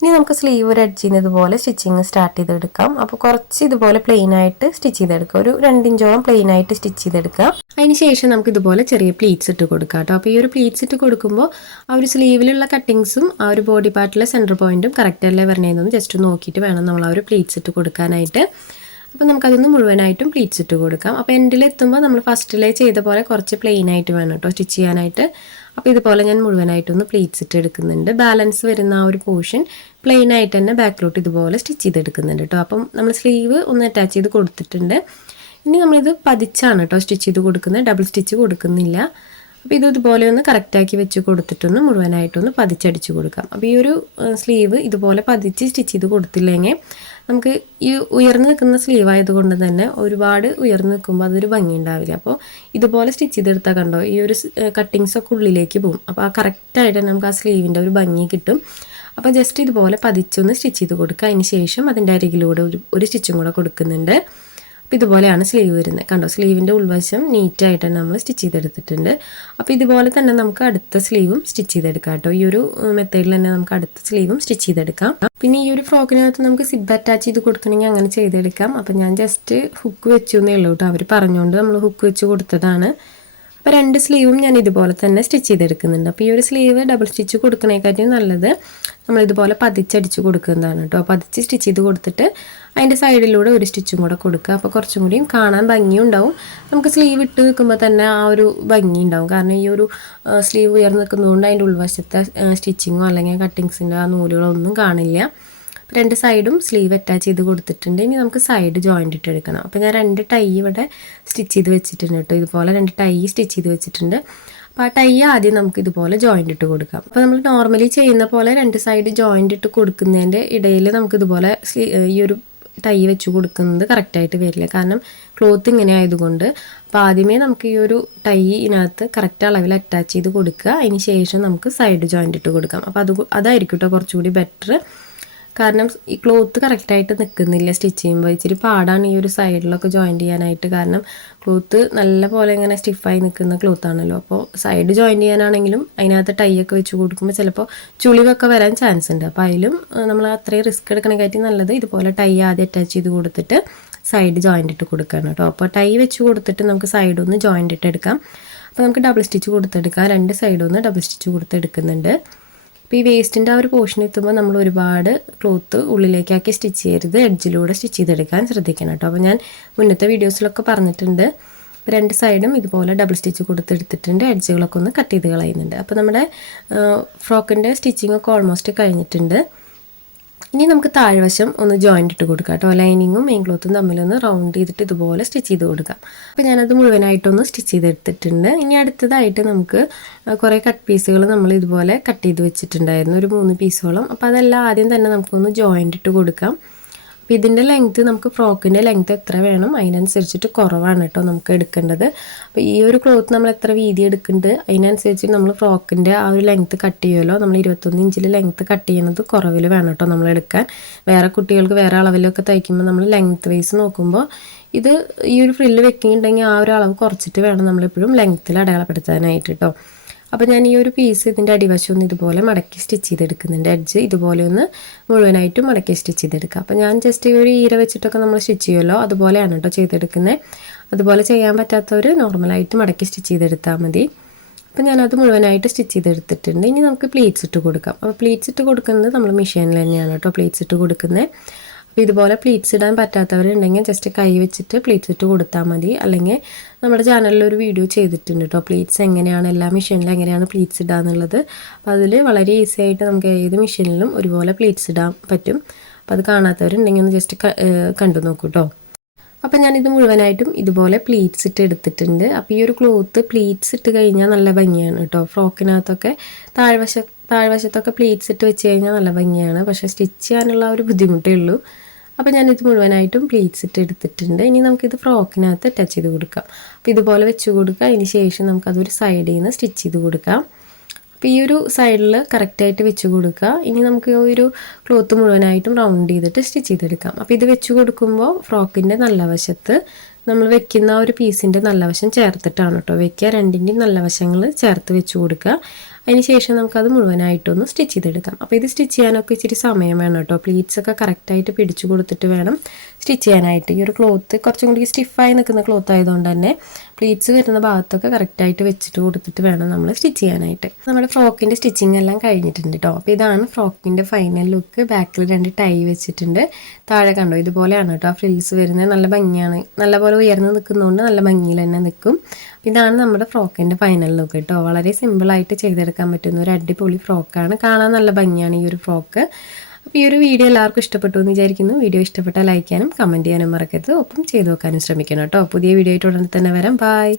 ഇനി നമുക്ക് സ്ലീവ് ഒരു എഡ്ജിൽ നിന്ന് ഇതുപോലെ സ്റ്റിച്ചിങ് സ്റ്റാർട്ട് ചെയ്തെടുക്കാം. അപ്പോൾ കുറച്ച് ഇതുപോലെ പ്ലെയിൻ ആയിട്ട് സ്റ്റിച്ച് ചെയ്തെടുക്കുക. ഒരു 2 ഇഞ്ചോളം പ്ലെയിൻ ആയിട്ട് സ്റ്റിച്ച് ചെയ്തെടുക്കുക. അതിന് ശേഷം നമുക്ക് ഇതുപോലെ ചെറിയ പ്ലീറ്റ്സ് ഇട്ട് കൊടുക്കാം കേട്ടോ. അപ്പോൾ ഈ ഒരു പ്ലീറ്റ്സ് ഇട്ട് കൊടുക്കുമ്പോൾ ആ ഒരു സ്ലീവിലുള്ള കട്ടിങ്സും ആ ഒരു ബോഡി പാർട്ടിലെ സെൻറ്റർ പോയിന്റും കറക്റ്റ് അല്ലേ വരണേന്നൊന്ന് ജസ്റ്റ് നോക്കിയിട്ട് വേണം നമ്മൾ ആ ഒരു പ്ലീറ്റ്സ് ഇട്ട് കൊടുക്കാനായിട്ട്. അപ്പോൾ നമുക്കതൊന്ന് മുഴുവനായിട്ടും പ്ലീറ്റ്സ് ഇട്ട് കൊടുക്കാം. അപ്പോൾ എൻഡിലെത്തുമ്പോൾ നമ്മൾ ഫസ്റ്റിലേ ചെയ്ത പോലെ കുറച്ച് പ്ലെയിൻ ആയിട്ട് വേണം കേട്ടോ സ്റ്റിച്ച് ചെയ്യാനായിട്ട്. അപ്പോൾ ഇതുപോലെ ഞാൻ മുഴുവനായിട്ടൊന്ന് പ്ലീറ്റ്സ് ഇട്ട് എടുക്കുന്നുണ്ട്. ബാലൻസ് വരുന്ന ആ ഒരു പോർഷൻ പ്ലെയിൻ ആയിട്ട് തന്നെ ബാക്കിലോട്ട് ഇതുപോലെ സ്റ്റിച്ച് ചെയ്തെടുക്കുന്നുണ്ട് കേട്ടോ. അപ്പം നമ്മൾ സ്ലീവ് ഒന്ന് അറ്റാച്ച് ചെയ്ത് കൊടുത്തിട്ടുണ്ട്. ഇനി നമ്മളിത് പതിച്ചാണ് കേട്ടോ സ്റ്റിച്ച് ചെയ്ത് കൊടുക്കുന്നത്, ഡബിൾ സ്റ്റിച്ച് കൊടുക്കുന്നില്ല. അപ്പോൾ ഇതുപോലെ ഒന്ന് കറക്റ്റാക്കി വെച്ച് കൊടുത്തിട്ടൊന്ന് മുഴുവനായിട്ടൊന്ന് പതിച്ചടിച്ച് കൊടുക്കാം. അപ്പോൾ ഈ ഒരു സ്ലീവ് ഇതുപോലെ പതിച്ച് സ്റ്റിച്ച് ചെയ്ത് കൊടുത്തില്ലെങ്കിൽ നമുക്ക് ഈ ഉയർന്നു നിൽക്കുന്ന സ്ലീവ് ആയതുകൊണ്ട് തന്നെ ഒരുപാട് ഉയർന്നു നിൽക്കുമ്പോൾ അതൊരു ഭംഗി ഉണ്ടാവില്ല. അപ്പോൾ ഇതുപോലെ സ്റ്റിച്ച് ചെയ്തെടുത്താൽ കണ്ടോ ഈ ഒരു കട്ടിങ്സൊക്കെ ഉള്ളിലേക്ക് പോകും. അപ്പോൾ ആ കറക്റ്റായിട്ട് നമുക്ക് ആ സ്ലീവിൻ്റെ ഒരു ഭംഗി കിട്ടും. അപ്പോൾ ജസ്റ്റ് ഇതുപോലെ പതിച്ചൊന്ന് സ്റ്റിച്ച് ചെയ്ത് കൊടുക്കുക. അതിന് ശേഷം അതിൻ്റെ അരികിലൂടെ ഒരു സ്റ്റിച്ചും കൂടെ കൊടുക്കുന്നുണ്ട്. അപ്പോൾ ഇതുപോലെയാണ് സ്ലീവ് വരുന്നത്. കണ്ടോ സ്ലീവിൻ്റെ ഉൾവശം നീറ്റായിട്ട് തന്നെ നമ്മൾ സ്റ്റിച്ച് ചെയ്തെടുത്തിട്ടുണ്ട്. അപ്പോൾ ഇതുപോലെ തന്നെ നമുക്ക് അടുത്ത സ്ലീവും സ്റ്റിച്ച് ചെയ്തെടുക്കാം കേട്ടോ. ഈ ഒരു മെത്തേഡിൽ തന്നെ നമുക്ക് അടുത്ത സ്ലീവും സ്റ്റിച്ച് ചെയ്തെടുക്കാം. പിന്നെ ഈ ഒരു ഫ്രോക്കിനകത്ത് നമുക്ക് സിബ് അറ്റാച്ച് ചെയ്ത് കൊടുക്കണമെങ്കിൽ അങ്ങനെ ചെയ്തെടുക്കാം. അപ്പോൾ ഞാൻ ജസ്റ്റ് ഹുക്ക് വെച്ചു എന്നേ ഉള്ളൂ കേട്ടോ. അവർ പറഞ്ഞുകൊണ്ട് നമ്മൾ ഹുക്ക് വെച്ച് കൊടുത്തതാണ്. അപ്പോൾ 2 സ്ലീവും ഞാൻ ഇതുപോലെ തന്നെ സ്റ്റിച്ച് ചെയ്തെടുക്കുന്നുണ്ട്. അപ്പോൾ ഈ ഒരു സ്ലീവ് ഡബിൾ സ്റ്റിച്ച് കൊടുക്കണേക്കാട്ടും നല്ലത് നമ്മളിതുപോലെ പതിച്ചടിച്ച് കൊടുക്കുന്നതാണ് കേട്ടോ. പതിച്ച് സ്റ്റിച്ച് ചെയ്ത് കൊടുത്തിട്ട് അതിൻ്റെ സൈഡിലൂടെ ഒരു സ്റ്റിച്ചും കൂടെ കൊടുക്കുക. അപ്പോൾ കുറച്ചും കൂടിയും കാണാൻ ഭംഗിയുണ്ടാവും. നമുക്ക് സ്ലീവ് ഇട്ട് നിൽക്കുമ്പോൾ തന്നെ ആ ഒരു ഭംഗി ഉണ്ടാവും. കാരണം ഈ ഒരു സ്ലീവ് ഉയർന്ന് നിൽക്കുന്നതുകൊണ്ട് അതിൻ്റെ ഉൾവശത്തെ സ്റ്റിച്ചിങ്ങോ അല്ലെങ്കിൽ കട്ടിങ്സിൻ്റെ ആ നൂലുകളോ ഒന്നും കാണില്ല. 2 സൈഡും സ്ലീവ് അറ്റാച്ച് ചെയ്ത് കൊടുത്തിട്ടുണ്ട്. ഇനി നമുക്ക് സൈഡ് ജോയിൻ്റ് ഇട്ട് എടുക്കണം. അപ്പോൾ ഞാൻ 2 ടൈ ഇവിടെ സ്റ്റിച്ച് ചെയ്ത് വെച്ചിട്ടുണ്ട് കേട്ടോ. ഇതുപോലെ 2 ടൈ സ്റ്റിച്ച് ചെയ്ത് വെച്ചിട്ടുണ്ട്. അപ്പോൾ ആ ടൈ ആദ്യം നമുക്ക് ഇതുപോലെ ജോയിൻ്റ് ഇട്ട് കൊടുക്കാം. അപ്പോൾ നമ്മൾ നോർമലി ചെയ്യുന്ന പോലെ 2 സൈഡ് ജോയിൻ്റ് ഇട്ട് കൊടുക്കുന്നതിൻ്റെ ഇടയിൽ നമുക്ക് ഇതുപോലെ ഈ ഒരു ടൈ വെച്ച് കൊടുക്കുന്നത് കറക്റ്റായിട്ട് വരില്ല. കാരണം ക്ലോത്ത് ഇങ്ങനെ ആയതുകൊണ്ട്. അപ്പോൾ ആദ്യമേ നമുക്ക് ഈ ഒരു ടൈ ഇതിനകത്ത് കറക്റ്റ് അളവിൽ അറ്റാച്ച് ചെയ്ത് കൊടുക്കുക. അതിന് ശേഷം നമുക്ക് സൈഡ് ജോയിൻ്റ് ഇട്ട് കൊടുക്കാം. അപ്പോൾ അതായിരിക്കും കേട്ടോ കുറച്ചുകൂടി ബെറ്റർ. കാരണം ഈ ക്ലോത്ത് കറക്റ്റായിട്ട് നിൽക്കുന്നില്ല സ്റ്റിച്ച് ചെയ്യുമ്പോൾ. ഇച്ചിരി പാടാണ് ഈ ഒരു സൈഡിലൊക്കെ ജോയിൻ്റ് ചെയ്യാനായിട്ട്. കാരണം ക്ലോത്ത് നല്ല പോലെ ഇങ്ങനെ സ്റ്റിഫായി നിൽക്കുന്ന ക്ലോത്താണല്ലോ. അപ്പോൾ സൈഡ് ജോയിൻ്റ് ചെയ്യാനാണെങ്കിലും അതിനകത്ത് ടൈ ഒക്കെ വെച്ച് കൊടുക്കുമ്പോൾ ചിലപ്പോൾ ചുളിവൊക്കെ വരാൻ ചാൻസ് ഉണ്ട്. അപ്പോൾ അതിലും നമ്മൾ അത്രയും റിസ്ക് എടുക്കണേക്കാട്ടി നല്ലത് ഇതുപോലെ ടൈ ആദ്യം അറ്റാച്ച് ചെയ്ത് കൊടുത്തിട്ട് സൈഡ് ജോയിൻ്റ് ഇട്ട് കൊടുക്കണം കേട്ടോ. അപ്പോൾ ടൈ വെച്ച് കൊടുത്തിട്ട് നമുക്ക് സൈഡൊന്ന് ജോയിൻ്റ് ഇട്ട് എടുക്കാം. അപ്പോൾ നമുക്ക് ഡബിൾ സ്റ്റിച്ച് കൊടുത്തെടുക്കാം. 2 സൈഡൊന്ന് ഡബിൾ സ്റ്റിച്ച് കൊടുത്തെടുക്കുന്നുണ്ട്. അപ്പോൾ ഈ വേസ്റ്റിൻ്റെ ആ ഒരു പോർഷൻ എത്തുമ്പോൾ നമ്മൾ ഒരുപാട് ക്ലോത്ത് ഉള്ളിലേക്കാക്കി സ്റ്റിച്ച് ചെയ്യരുത്. എഡ്ജിലൂടെ സ്റ്റിച്ച് ചെയ്തെടുക്കാൻ ശ്രദ്ധിക്കണം കേട്ടോ. അപ്പോൾ ഞാൻ മുന്നത്തെ വീഡിയോസിലൊക്കെ പറഞ്ഞിട്ടുണ്ട്. 2 സൈഡും ഇതുപോലെ ഡബിൾ സ്റ്റിച്ച് കൊടുത്തെടുത്തിട്ടുണ്ട്. എഡ്ജുകളൊക്കെ ഒന്ന് കട്ട് ചെയ്ത് കളയുന്നുണ്ട്. അപ്പോൾ നമ്മുടെ ഫ്രോക്കിൻ്റെ സ്റ്റിച്ചിങ് ഒക്കെ ഓൾമോസ്റ്റ് കഴിഞ്ഞിട്ടുണ്ട്. ഇനി നമുക്ക് താഴ്വശം ഒന്ന് ജോയിൻ്റ് ഇട്ട് കൊടുക്കാം കേട്ടോ. ലൈനിങ്ങും മെയിൻ ക്ലോത്തും തമ്മിലൊന്ന് റൗണ്ട് ചെയ്തിട്ട് ഇതുപോലെ സ്റ്റിച്ച് ചെയ്ത് കൊടുക്കാം. അപ്പോൾ ഞാനത് മുഴുവനായിട്ടൊന്ന് സ്റ്റിച്ച് ചെയ്തെടുത്തിട്ടുണ്ട്. ഇനി അടുത്തതായിട്ട് നമുക്ക് കുറേ കട്ട് പീസുകൾ നമ്മൾ ഇതുപോലെ കട്ട് ചെയ്ത് വെച്ചിട്ടുണ്ടായിരുന്നു, ഒരു 3 പീസോളം. അപ്പോൾ അതെല്ലാം ആദ്യം തന്നെ നമുക്കൊന്ന് ജോയിൻ്റ് ഇട്ട് കൊടുക്കാം. അപ്പോൾ ഇതിൻ്റെ ലെങ്ത്ത് നമുക്ക് ഫ്രോക്കിൻ്റെ ലെങ്ത്ത് എത്ര വേണം അതിനനുസരിച്ചിട്ട് കുറവാണ് കേട്ടോ നമുക്ക് എടുക്കേണ്ടത്. അപ്പോൾ ഈ ഒരു ക്ലോത്ത് നമ്മൾ എത്ര വീതി എടുക്കുന്നുണ്ട് അതിനനുസരിച്ച് നമ്മൾ ഫ്രോക്കിൻ്റെ ആ ഒരു ലെങ്ത്ത് കട്ട് ചെയ്യുമല്ലോ. നമ്മൾ 21 ഇഞ്ചിൽ ലെങ്ത്ത് കട്ട് ചെയ്യണത് കുറവിൽ വേണം കേട്ടോ നമ്മൾ എടുക്കാൻ. വേറെ കുട്ടികൾക്ക് വേറെ അളവിലൊക്കെ തയ്ക്കുമ്പോൾ നമ്മൾ ലെങ്ത്ത് വൈസ് നോക്കുമ്പോൾ ഇത് ഈ ഒരു ഫ്രില്ല് വെക്കുന്നുണ്ടെങ്കിൽ ആ ഒരു അളവ് കുറച്ചിട്ട് വേണം നമ്മളെപ്പോഴും ലെങ്ത്തിൽ അടയാളപ്പെടുത്താനായിട്ട് കേട്ടോ. അപ്പോൾ ഞാൻ ഈ ഒരു പീസ് ഇതിൻ്റെ അടിവശം ഒന്ന് ഇതുപോലെ മടക്കി സ്റ്റിച്ച് ചെയ്തെടുക്കുന്നുണ്ട്. എഡ്ജ് ഇതുപോലെ ഒന്ന് മുഴുവനായിട്ടും മടക്കി സ്റ്റിച്ച് ചെയ്തെടുക്കുക. അപ്പോൾ ഞാൻ ജസ്റ്റ് ഈ ഒരു ഈര വെച്ചിട്ടൊക്കെ നമ്മൾ സ്റ്റിച്ച് ചെയ്യുമല്ലോ അതുപോലെയാണ് കേട്ടോ ചെയ്തെടുക്കുന്നത്. അതുപോലെ ചെയ്യാൻ പറ്റാത്തവർ നോർമലായിട്ട് മടക്കി സ്റ്റിച്ച് ചെയ്തെടുത്താൽ മതി. അപ്പോൾ ഞാനത് മുഴുവനായിട്ട് സ്റ്റിച്ച് ചെയ്തെടുത്തിട്ടുണ്ട്. ഇനി നമുക്ക് പ്ലീറ്റ്സ് ഇട്ട് കൊടുക്കാം. അപ്പോൾ പ്ലീറ്റ്സ് ഇട്ട് കൊടുക്കുന്നത് നമ്മൾ മെഷീനിൽ തന്നെയാണ് കേട്ടോ പ്ലീറ്റ്സ് ഇട്ട് കൊടുക്കുന്നത്. അപ്പോൾ ഇതുപോലെ പ്ലീറ്റ്സ് ഇടാൻ പറ്റാത്തവരുണ്ടെങ്കിൽ ജസ്റ്റ് കൈ വെച്ചിട്ട് പ്ലീറ്റ്സ് ഇട്ട് കൊടുത്താൽ മതി. അല്ലെങ്കിൽ നമ്മുടെ ചാനലിൽ ഒരു വീഡിയോ ചെയ്തിട്ടുണ്ട് കേട്ടോ പ്ലീറ്റ്സ് എങ്ങനെയാണ് എല്ലാ മെഷീനിലും എങ്ങനെയാണ് പ്ലീറ്റ്സ് ഇടുക എന്നുള്ളത്. അപ്പോൾ അതിൽ വളരെ ഈസി ആയിട്ട് നമുക്ക് ഏത് മെഷീനിലും ഒരുപോലെ പ്ലീറ്റ്സ് ഇടാൻ പറ്റും. അപ്പോൾ അത് കാണാത്തവരുണ്ടെങ്കിൽ ഒന്ന് ജസ്റ്റ് കണ്ടു നോക്കൂ കേട്ടോ. അപ്പോൾ ഞാനിത് മുഴുവനായിട്ടും ഇതുപോലെ പ്ലീറ്റ്സ് ഇട്ട് എടുത്തിട്ടുണ്ട്. അപ്പോൾ ഈ ഒരു ക്ലോത്ത് പ്ലീറ്റ്സ് ഇട്ട് കഴിഞ്ഞാൽ നല്ല ഭംഗിയാണ് കേട്ടോ. ഫ്രോക്കിനകത്തൊക്കെ താഴ്വശത്തൊക്കെ പ്ലീറ്റ്സ് ഇട്ട് വെച്ച് കഴിഞ്ഞാൽ നല്ല ഭംഗിയാണ്. പക്ഷേ സ്റ്റിച്ച് ചെയ്യാനുള്ള ഒരു ബുദ്ധിമുട്ടേ ഉള്ളൂ. അപ്പോൾ ഞാനിത് മുഴുവനായിട്ടും പ്ലീറ്റ്സ് ഇട്ട് എടുത്തിട്ടുണ്ട്. ഇനി നമുക്കിത് ഫ്രോക്കിനകത്ത് ടച്ച് ചെയ്ത് കൊടുക്കാം. അപ്പോൾ ഇതുപോലെ വെച്ച് കൊടുക്കുക. അതിന് ശേഷം നമുക്കതൊരു സൈഡിൽ നിന്ന് സ്റ്റിച്ച് ചെയ്ത് കൊടുക്കാം. അപ്പോൾ ഈ ഒരു സൈഡിൽ കറക്റ്റായിട്ട് വെച്ച് കൊടുക്കുക. ഇനി നമുക്ക് ഈ ഒരു ക്ലോത്ത് മുഴുവനായിട്ടും റൗണ്ട് ചെയ്തിട്ട് സ്റ്റിച്ച് ചെയ്തെടുക്കാം. അപ്പോൾ ഇത് വെച്ച് കൊടുക്കുമ്പോൾ ഫ്രോക്കിൻ്റെ നല്ല വശത്ത് നമ്മൾ വെക്കുന്ന ഒരു പീസിൻ്റെ നല്ല വശം ചേർത്തിട്ടാണ് കേട്ടോ വെക്കുക. 2ൻ്റെയും നല്ല വശങ്ങൾ ചേർത്ത് വെച്ച് കൊടുക്കുക. അതിന് ശേഷം നമുക്കത് മുഴുവനായിട്ടൊന്ന് സ്റ്റിച്ച് ചെയ്തെടുക്കാം. അപ്പോൾ ഇത് സ്റ്റിച്ച് ചെയ്യാനൊക്കെ ഇച്ചിരി സമയം വേണം കേട്ടോ. പ്ലീറ്റ്സൊക്കെ കറക്റ്റായിട്ട് പിടിച്ചു കൊടുത്തിട്ട് വേണം സ്റ്റിച്ച് ചെയ്യാനായിട്ട്. ഈ ഒരു ക്ലോത്ത് കുറച്ചും കൂടി സ്റ്റിഫായി നിൽക്കുന്ന ക്ലോത്ത് ആയതുകൊണ്ട് തന്നെ പ്ലീറ്റ്സ് വരുന്ന ഭാഗത്തൊക്കെ കറക്റ്റായിട്ട് വെച്ചിട്ട് കൊടുത്തിട്ട് വേണം നമ്മൾ സ്റ്റിച്ച് ചെയ്യാനായിട്ട്. നമ്മുടെ ഫ്രോക്കിൻ്റെ സ്റ്റിച്ചിങ് എല്ലാം കഴിഞ്ഞിട്ടുണ്ട് കേട്ടോ. അപ്പോൾ ഇതാണ് ഫ്രോക്കിൻ്റെ ഫൈനൽ ലുക്ക്. ബാക്കിൽ 2 ടൈ വെച്ചിട്ടുണ്ട്. താഴെ കണ്ടോ ഇതുപോലെയാണ് കേട്ടോ ആ ഫ്രിൽസ് വരുന്നത്. നല്ല ഭംഗിയാണ്, നല്ലപോലെ ഉയർന്ന് നിൽക്കുന്നതുകൊണ്ട് നല്ല ഭംഗിയിൽ തന്നെ നിൽക്കും. ഇതാണ് നമ്മുടെ ഫ്രോക്കിൻ്റെ ഫൈനൽ ലുക്ക് കേട്ടോ. വളരെ സിമ്പിളായിട്ട് ചെയ്തെടുക്കാൻ പറ്റുന്ന ഒരു അടിപൊളി ഫ്രോക്കാണ്. കാണാൻ നല്ല ഭംഗിയാണ് ഈ ഒരു ഫ്രോക്ക്. അപ്പോൾ ഈ ഒരു വീഡിയോ എല്ലാവർക്കും ഇഷ്ടപ്പെട്ടു എന്ന് വിചാരിക്കുന്നു. വീഡിയോ ഇഷ്ടപ്പെട്ടാൽ ലൈക്ക് ചെയ്യാനും കമൻറ്റ് ചെയ്യാനും മറക്കരുത്. ഒപ്പം ചെയ്ത് നോക്കാനും ശ്രമിക്കണം കേട്ടോ. പുതിയ വീഡിയോ ആയിട്ട് ഉടനെ തന്നെ വരാം. ബൈ.